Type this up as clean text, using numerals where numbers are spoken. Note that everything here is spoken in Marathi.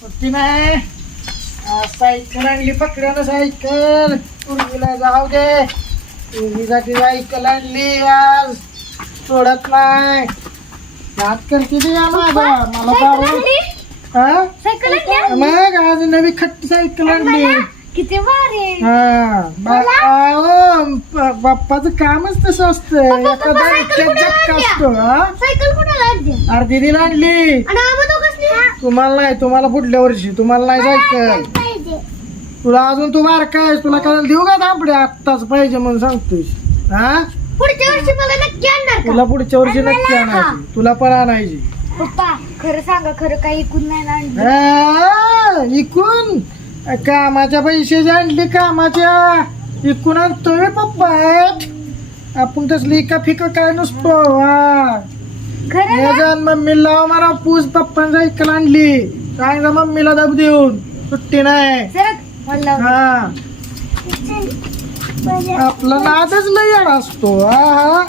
सुट्टी नाही. सायकल आणली पकड्यानं सायकल. पूर्वीला जाऊ दे. पूर्वीसाठी सायकल आणली आज. सोडत नाही. याद करते ते या माझा मला जाऊ. हा मग आज नवी खट्टी सायकल आणली. किती भारी. बाप्पाचं कामच तसं असतं. एखादा झटका असतो. सायकल कुणाला अरे दिदीला आणली. तुम्हाला नाही. तुम्हाला पुढल्या वर्षी. तुम्हाला नाही सायकल. तुला अजून तू बारका आहेस. तुला काय देऊ का दाबडे आत्ताच पाहिजे म्हणून सांगतोय. हा पुढच्या वर्षी मला नक्की आणणार तुला पुढच्या वर्षी नक्की आणायची. तुला पण आणायची. पप्पा खरं सांगा, खरं काही इकून नाही ना इकून कामाच्या पैशाची आणली. कामाच्या इकून आणतोय पप्पा. आपण तसली इका फिका काय नसतो. खरं मम्मीला लाव मला पूस. पप्पांची सायकल आणली. सांगा मम्मीला दब देऊन. सुट्टी नाही. हा आपला नादच लय असतो. हा